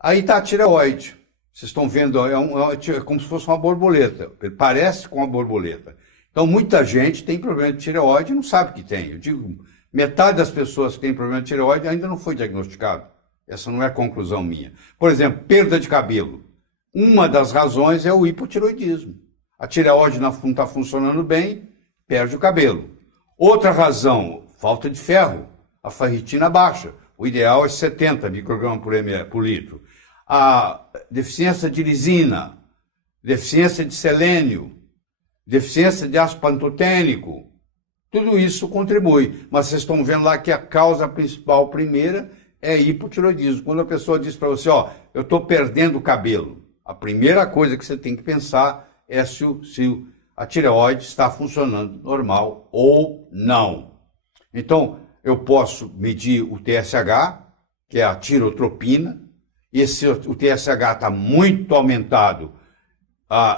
Aí está a tireoide. Vocês estão vendo, é como se fosse uma borboleta. Ele parece com uma borboleta. Então, muita gente tem problema de tireoide e não sabe que tem. Eu digo, metade das pessoas que têm problema de tireoide ainda não foi diagnosticado. Essa não é conclusão minha. Por exemplo, perda de cabelo. Uma das razões é o hipotireoidismo. A tireoide não está funcionando bem, perde o cabelo. Outra razão, falta de ferro. A ferritina baixa. O ideal é 70 microgramas por litro. A deficiência de lisina, deficiência de selênio, deficiência de ácido pantotênico, tudo isso contribui. Mas vocês estão vendo lá que a causa principal, primeira, é hipotireoidismo. Quando a pessoa diz para você, ó, eu estou perdendo o cabelo, a primeira coisa que você tem que pensar é se a tireoide está funcionando normal ou não. Então, eu posso medir o TSH, que é a tirotropina, e se o TSH está muito aumentado,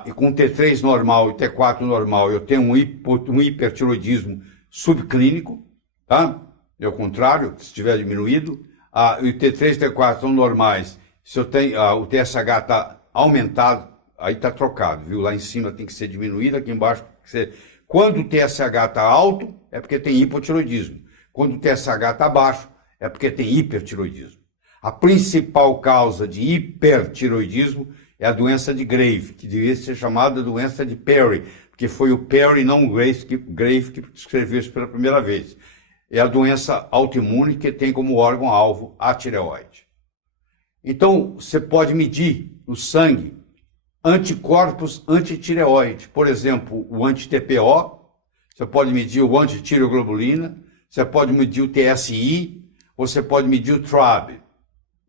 e com T3 normal e T4 normal, eu tenho um hipertireoidismo subclínico, tá? É o contrário, se estiver diminuído. E o T3 e T4 estão normais, se eu tenho, o TSH está aumentado, aí está trocado, viu? Lá em cima tem que ser diminuído, aqui embaixo tem que ser... Quando o TSH está alto, é porque tem hipotireoidismo. Quando o TSH está baixo, é porque tem hipertireoidismo. A principal causa de hipertireoidismo é a doença de Grave, que devia ser chamada doença de Perry, porque foi o Perry, não o Grave, que descreveu isso pela primeira vez. É a doença autoimune que tem como órgão-alvo a tireoide. Então, você pode medir no sangue anticorpos antitireoide. Por exemplo, o anti-TPO, você pode medir o antitireoglobulina, você pode medir o TSI, você pode medir o TRAb.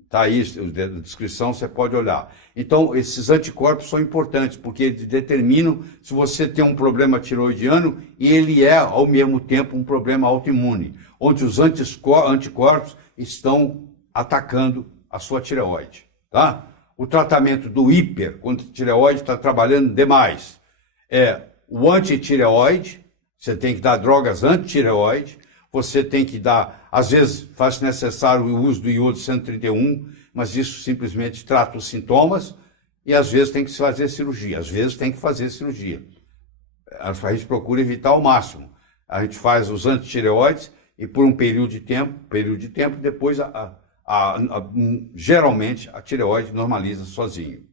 Está aí, na descrição, você pode olhar. Então, esses anticorpos são importantes, porque eles determinam se você tem um problema tireoidiano e ele é, ao mesmo tempo, um problema autoimune, onde os anticorpos estão atacando a sua tireoide. Tá? O tratamento do hiper, quando a tireoide está trabalhando demais, é o antitireoide, você tem que dar drogas antitireoide, você tem que dar, às vezes faz necessário o uso do iodo 131, mas isso simplesmente trata os sintomas, e às vezes tem que se fazer cirurgia, às vezes tem que fazer cirurgia. A gente procura evitar ao máximo. A gente faz os antitireoides e por um período de tempo, depois geralmente a tireoide normaliza sozinho.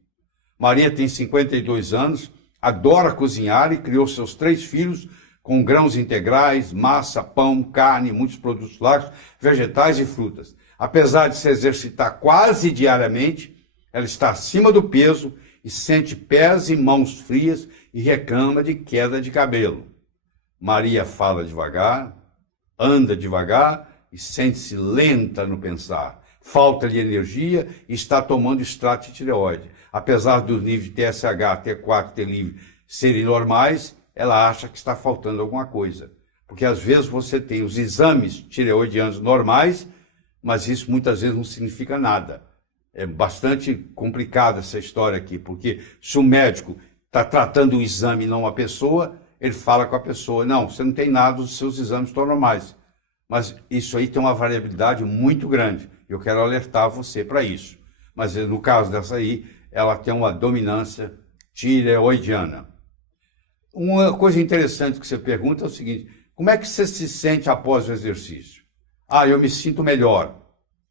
Maria tem 52 anos, adora cozinhar e criou seus 3 filhos com grãos integrais, massa, pão, carne, muitos produtos lácteos, vegetais e frutas. Apesar de se exercitar quase diariamente, ela está acima do peso e sente pés e mãos frias e reclama de queda de cabelo. Maria fala devagar, anda devagar e sente-se lenta no pensar. Falta de energia e está tomando extrato de tireoide. Apesar dos níveis de TSH, T4 e T-livre serem normais, ela acha que está faltando alguma coisa. Porque às vezes você tem os exames tireoidianos normais, mas isso muitas vezes não significa nada. É bastante complicada essa história aqui, porque se o médico está tratando o exame e não a pessoa, ele fala com a pessoa, não, você não tem nada, os seus exames estão normais. Mas isso aí tem uma variabilidade muito grande. Eu quero alertar você para isso. Mas no caso dessa aí, ela tem uma dominância tireoidiana. Uma coisa interessante que você pergunta é o seguinte, como é que você se sente após o exercício? Eu me sinto melhor.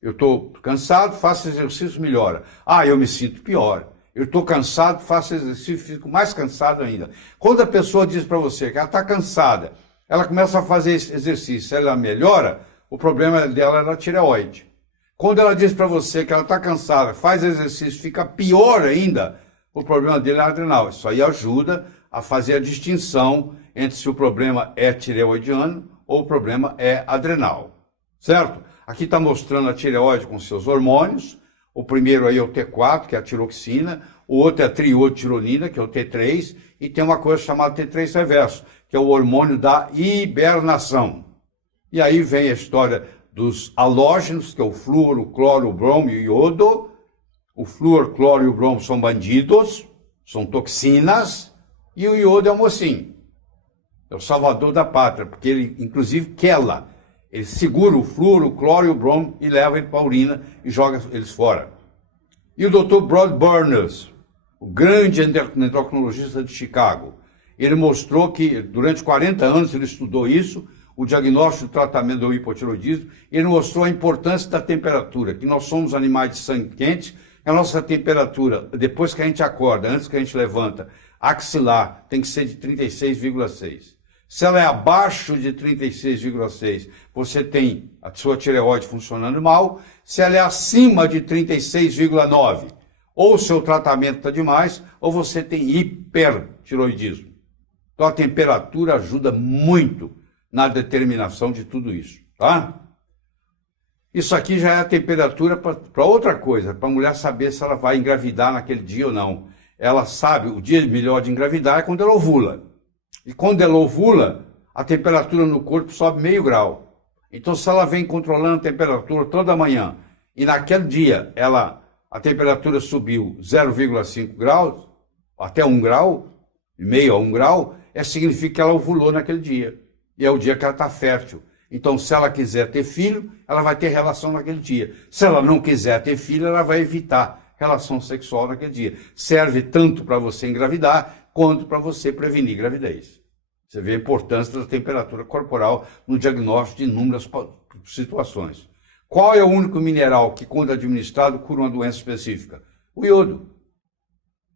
Eu estou cansado, faço exercício, melhora. Eu me sinto pior. Eu estou cansado, faço exercício, fico mais cansado ainda. Quando a pessoa diz para você que ela está cansada, ela começa a fazer esse exercício, ela melhora, o problema dela é a tireoide. Quando ela diz para você que ela está cansada, faz exercício, fica pior ainda, o problema dele é adrenal. Isso aí ajuda a fazer a distinção entre se o problema é tireoidiano ou o problema é adrenal, certo? Aqui está mostrando a tireoide com seus hormônios. O primeiro aí é o T4, que é a tiroxina. O outro é a triotironina, que é o T3. E tem uma coisa chamada T3 reverso, que é o hormônio da hibernação. E aí vem a história dos halógenos, que é o flúor, o cloro, o bromo e o iodo. O flúor, cloro e o bromo são bandidos, são toxinas. E o iodo é o mocinho. É o salvador da pátria, porque ele, inclusive, quela. Ele segura o flúor, o cloro e o bromo e leva ele para a urina e joga eles fora. E o Dr. Brad Burners, o grande endocrinologista de Chicago, ele mostrou que durante 40 anos ele estudou isso, o diagnóstico e o tratamento do hipotireoidismo, ele mostrou a importância da temperatura, que nós somos animais de sangue quente, a nossa temperatura, depois que a gente acorda, antes que a gente levanta, axilar, tem que ser de 36,6. Se ela é abaixo de 36,6, você tem a sua tireoide funcionando mal. Se ela é acima de 36,9, ou o seu tratamento está demais, ou você tem hipertireoidismo. Então a temperatura ajuda muito na determinação de tudo isso, tá? Isso aqui já é a temperatura para outra coisa, para a mulher saber se ela vai engravidar naquele dia ou não. Ela sabe, o dia melhor de engravidar é quando ela ovula. E quando ela ovula, a temperatura no corpo sobe meio grau. Então, se ela vem controlando a temperatura toda manhã, e naquele dia a temperatura subiu 0,5 graus, até 1 grau, meio a 1 grau, significa que ela ovulou naquele dia. E é o dia que ela está fértil. Então, se ela quiser ter filho, ela vai ter relação naquele dia. Se ela não quiser ter filho, ela vai evitar relação sexual naquele dia. Serve tanto para você engravidar, quanto para você prevenir gravidez. Você vê a importância da temperatura corporal no diagnóstico de inúmeras situações. Qual é o único mineral que, quando administrado, cura uma doença específica? O iodo.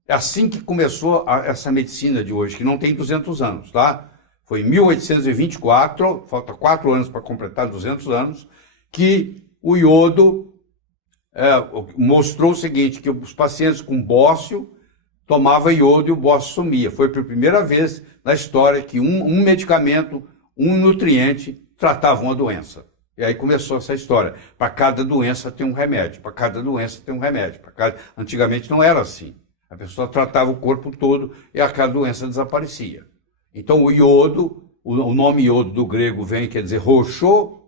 É assim que começou essa medicina de hoje, que não tem 200 anos, tá? Foi em 1824, falta 4 anos para completar 200 anos, que o iodo mostrou o seguinte, que os pacientes com bócio tomavam iodo e o bócio sumia. Foi pela primeira vez na história que um medicamento, um nutriente, tratava uma doença. E aí começou essa história. Para cada doença tem um remédio, para cada doença tem um remédio. Antigamente não era assim. A pessoa tratava o corpo todo e a cada doença desaparecia. Então o iodo, o nome iodo do grego quer dizer roxo,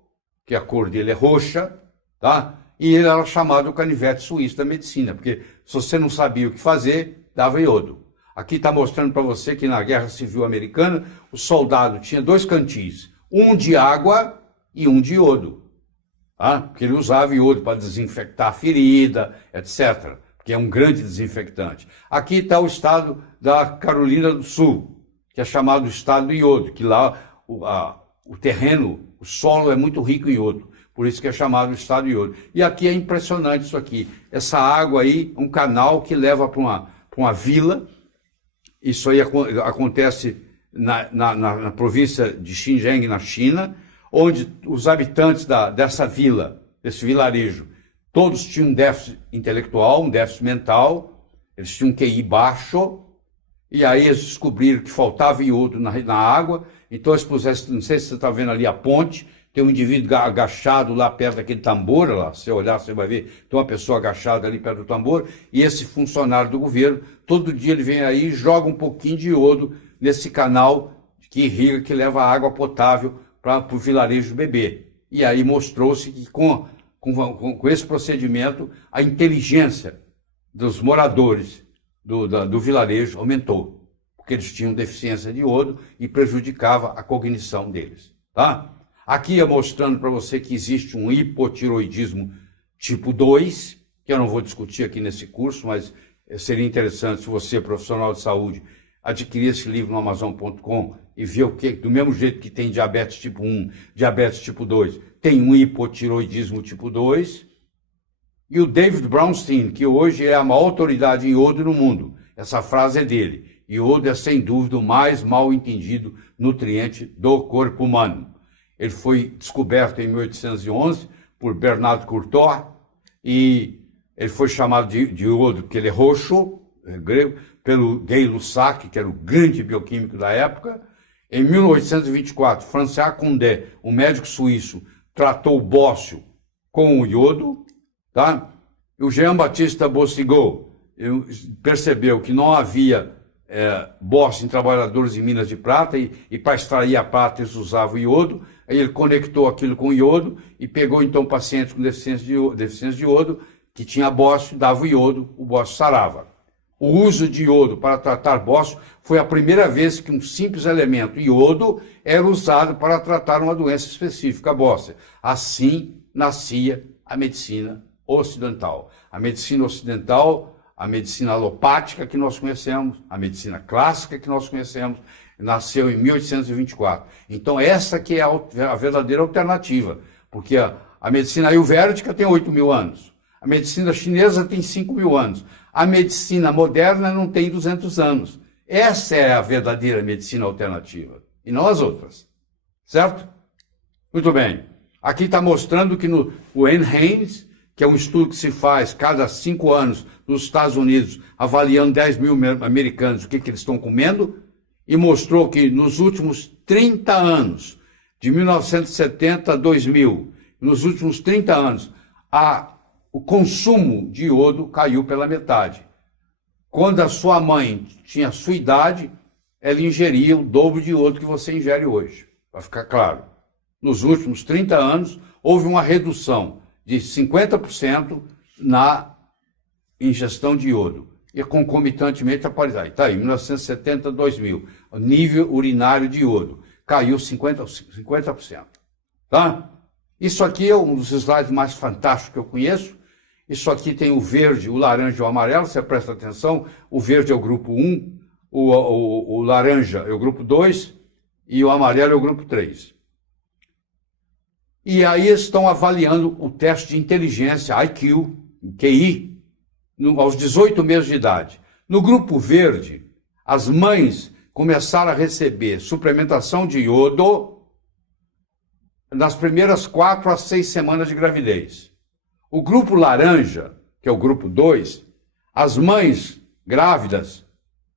que a cor dele é roxa, tá? E ele era chamado o canivete suíço da medicina, porque se você não sabia o que fazer, dava iodo. Aqui está mostrando para você que na Guerra Civil Americana, o soldado tinha 2 cantis, um de água e um de iodo. Tá? Porque ele usava iodo para desinfectar a ferida, etc. Porque é um grande desinfectante. Aqui está o estado da Carolina do Sul, que é chamado estado do iodo, que lá o terreno, o solo é muito rico em iodo, por isso que é chamado estado de iodo. E aqui é impressionante isso aqui, essa água aí, um canal que leva para uma vila, isso aí acontece na província de Xinjiang, na China, onde os habitantes dessa vila, desse vilarejo, todos tinham um déficit intelectual, um déficit mental, eles tinham um QI baixo, e aí eles descobriram que faltava iodo na água, então eles pusessem, não sei se você está vendo ali a ponte, tem um indivíduo agachado lá perto daquele tambor, lá, se você olhar você vai ver, tem uma pessoa agachada ali perto do tambor, e esse funcionário do governo, todo dia ele vem aí e joga um pouquinho de iodo nesse canal que irriga, que leva água potável para o vilarejo beber. E aí mostrou-se que com esse procedimento, a inteligência dos moradores do vilarejo aumentou, porque eles tinham deficiência de iodo e prejudicava a cognição deles. Tá? Aqui é mostrando para você que existe um hipotireoidismo tipo 2, que eu não vou discutir aqui nesse curso, mas seria interessante se você, profissional de saúde, adquirir esse livro no Amazon.com e ver o que, do mesmo jeito que tem diabetes tipo 1, diabetes tipo 2, tem um hipotireoidismo tipo 2, e o David Brownstein, que hoje é a maior autoridade em iodo no mundo. Essa frase é dele. Iodo é, sem dúvida, o mais mal entendido nutriente do corpo humano. Ele foi descoberto em 1811 por Bernard Courtois, e ele foi chamado de iodo porque ele é roxo, grego, pelo Gay-Lussac, que era o grande bioquímico da época. Em 1824, François Condé, um médico suíço, tratou o bócio com o iodo, tá? O Jean-Baptiste Bossigot percebeu que não havia bócio em trabalhadores em minas de prata e para extrair a prata eles usavam iodo. Aí ele conectou aquilo com iodo e pegou então pacientes com deficiência de iodo que tinha bócio, dava o iodo, o bócio sarava. O uso de iodo para tratar bócio foi a primeira vez que um simples elemento, iodo, era usado para tratar uma doença específica bóssea. Assim nascia a medicina ocidental. a medicina ocidental, a medicina alopática que nós conhecemos, a medicina clássica que nós conhecemos, nasceu em 1824. Então essa que é a verdadeira alternativa, porque a medicina ayurvédica tem 8.000 anos, a medicina chinesa tem 5.000 anos, a medicina moderna não tem 200 anos. Essa é a verdadeira medicina alternativa, e não as outras, certo? Muito bem. Aqui está mostrando que o NHANES, que é um estudo que se faz cada 5 anos nos Estados Unidos, avaliando 10.000 americanos o que eles estão comendo, e mostrou que nos últimos 30 anos, de 1970 a 2000, nos últimos 30 anos, o consumo de iodo caiu pela metade. Quando a sua mãe tinha a sua idade, ela ingeria o dobro de iodo que você ingere hoje, para ficar claro. Nos últimos 30 anos, houve uma redução de 50% na ingestão de iodo. E concomitantemente a paridade. Está aí, 1970 a 2000. O nível urinário de iodo caiu 50%. Tá? Isso aqui é um dos slides mais fantásticos que eu conheço. Isso aqui tem o verde, o laranja e o amarelo. Você presta atenção, o verde é o grupo 1, o laranja é o grupo 2 e o amarelo é o grupo 3. E aí estão avaliando o teste de inteligência, IQ, QI, aos 18 meses de idade. No grupo verde, as mães começaram a receber suplementação de iodo nas primeiras 4 a 6 semanas de gravidez. O grupo laranja, que é o grupo 2, as mães grávidas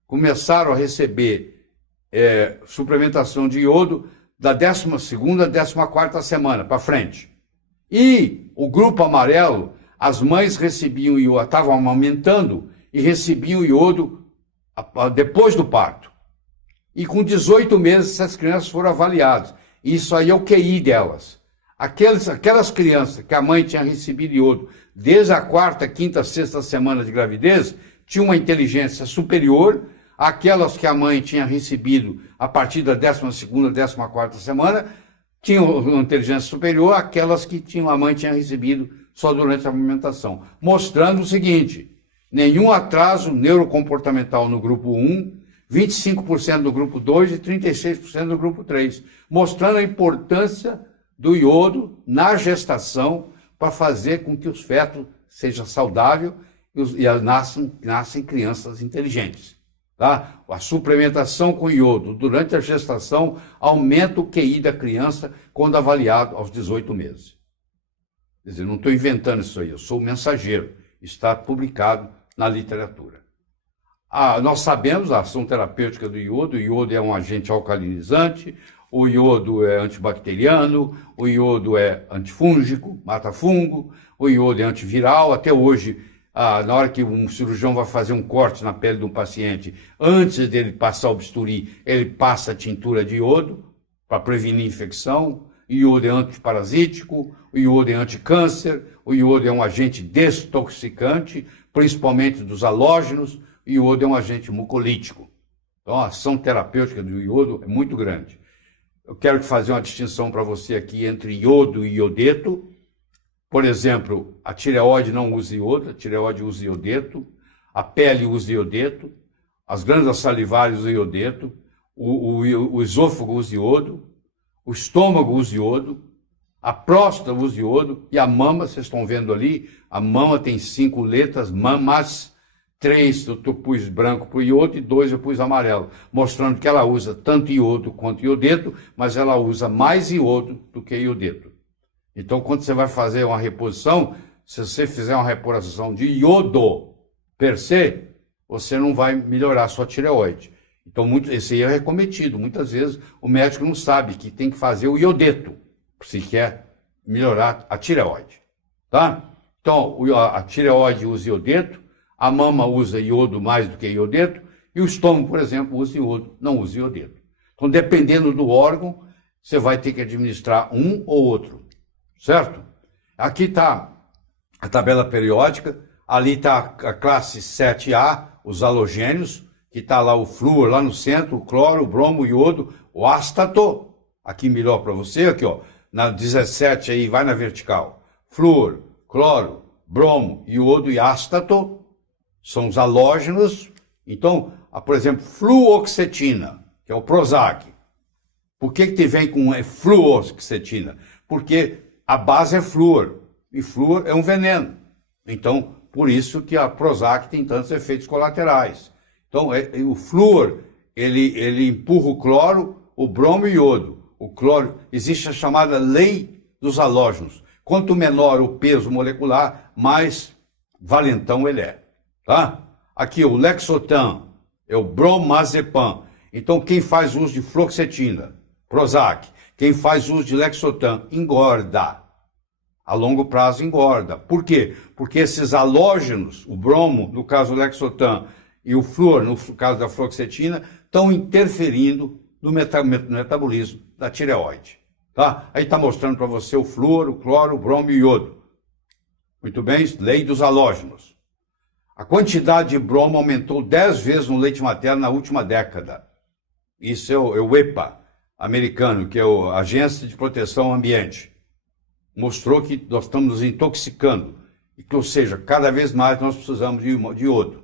começaram a receber suplementação de iodo da 12ª, 14ª semana para frente. E o grupo amarelo, as mães recebiam iodo, estavam amamentando e recebiam iodo depois do parto. E com 18 meses essas crianças foram avaliadas. Isso aí é o QI delas. Aquelas crianças que a mãe tinha recebido iodo desde a 4ª, 5ª, 6ª semana de gravidez, tinham uma inteligência superior. Aquelas que a mãe tinha recebido a partir da 12ª, 14ª semana, tinham uma inteligência superior àquelas que a mãe tinha recebido só durante a amamentação. Mostrando o seguinte, nenhum atraso neurocomportamental no grupo 1, 25% no grupo 2 e 36% no grupo 3. Mostrando a importância do iodo na gestação para fazer com que os fetos sejam saudáveis e nascem crianças inteligentes. Tá? A suplementação com iodo durante a gestação aumenta o QI da criança quando avaliado aos 18 meses. Quer dizer, não estou inventando isso aí, eu sou o mensageiro, está publicado na literatura. Nós sabemos a ação terapêutica do iodo. O iodo é um agente alcalinizante, o iodo é antibacteriano, o iodo é antifúngico, mata fungo, o iodo é antiviral. Até hoje, na hora que um cirurgião vai fazer um corte na pele de um paciente, antes dele passar o bisturi, ele passa a tintura de iodo para prevenir infecção. O iodo é antiparasítico, o iodo é anticâncer, o iodo é um agente desintoxicante, principalmente dos halógenos, o iodo é um agente mucolítico. Então, a ação terapêutica do iodo é muito grande. Eu quero fazer uma distinção para você aqui entre iodo e iodeto. Por exemplo, a tireoide não usa iodo, a tireoide usa iodeto, a pele usa iodeto, as glândulas salivares usam iodeto, o esôfago usa iodo, o estômago usa iodo, a próstata usa iodo e a mama, vocês estão vendo ali, a mama tem 5 letras, mamas, 3 eu pus branco para o iodo e 2 eu pus amarelo, mostrando que ela usa tanto iodo quanto iodeto, mas ela usa mais iodo do que iodeto. Então, quando você vai fazer uma reposição, se você fizer uma reposição de iodo per se, você não vai melhorar a sua tireoide. Então, esse erro é cometido. Muitas vezes o médico não sabe que tem que fazer o iodeto, se quer melhorar a tireoide. Tá? Então, a tireoide usa iodeto, a mama usa iodo mais do que iodeto, e o estômago, por exemplo, usa iodo, não usa iodeto. Então, dependendo do órgão, você vai ter que administrar um ou outro. Certo? Aqui está a tabela periódica, ali está a classe 7A, os halogênios, que está lá o flúor, lá no centro, o cloro, o bromo, o iodo, o ástato, aqui melhor para você, aqui ó, na 17 aí, vai na vertical, flúor, cloro, bromo, iodo e ástato, são os halógenos. Então, por exemplo, fluoxetina, que é o Prozac. Por que te vem com fluoxetina? Porque a base é flúor, e flúor é um veneno. Então, por isso que a Prozac tem tantos efeitos colaterais. Então, o flúor, ele empurra o cloro, o bromo e o iodo. O cloro, existe a chamada lei dos halógenos. Quanto menor o peso molecular, mais valentão ele é. Tá? Aqui, o Lexotan é o bromazepam. Então, quem faz uso de fluoxetina, Prozac, quem faz uso de Lexotan, engorda. A longo prazo engorda. Por quê? Porque esses halógenos, o bromo, no caso do Lexotan, e o flúor, no caso da fluoxetina, estão interferindo no metabolismo da tireoide. Tá? Aí está mostrando para você o flúor, o cloro, o bromo e o iodo. Muito bem? Lei dos halógenos. A quantidade de bromo aumentou 10 vezes no leite materno na última década. Isso é o EPA americano, que é a Agência de Proteção ao Ambiente. Mostrou que nós estamos nos intoxicando. Ou seja, cada vez mais nós precisamos de iodo.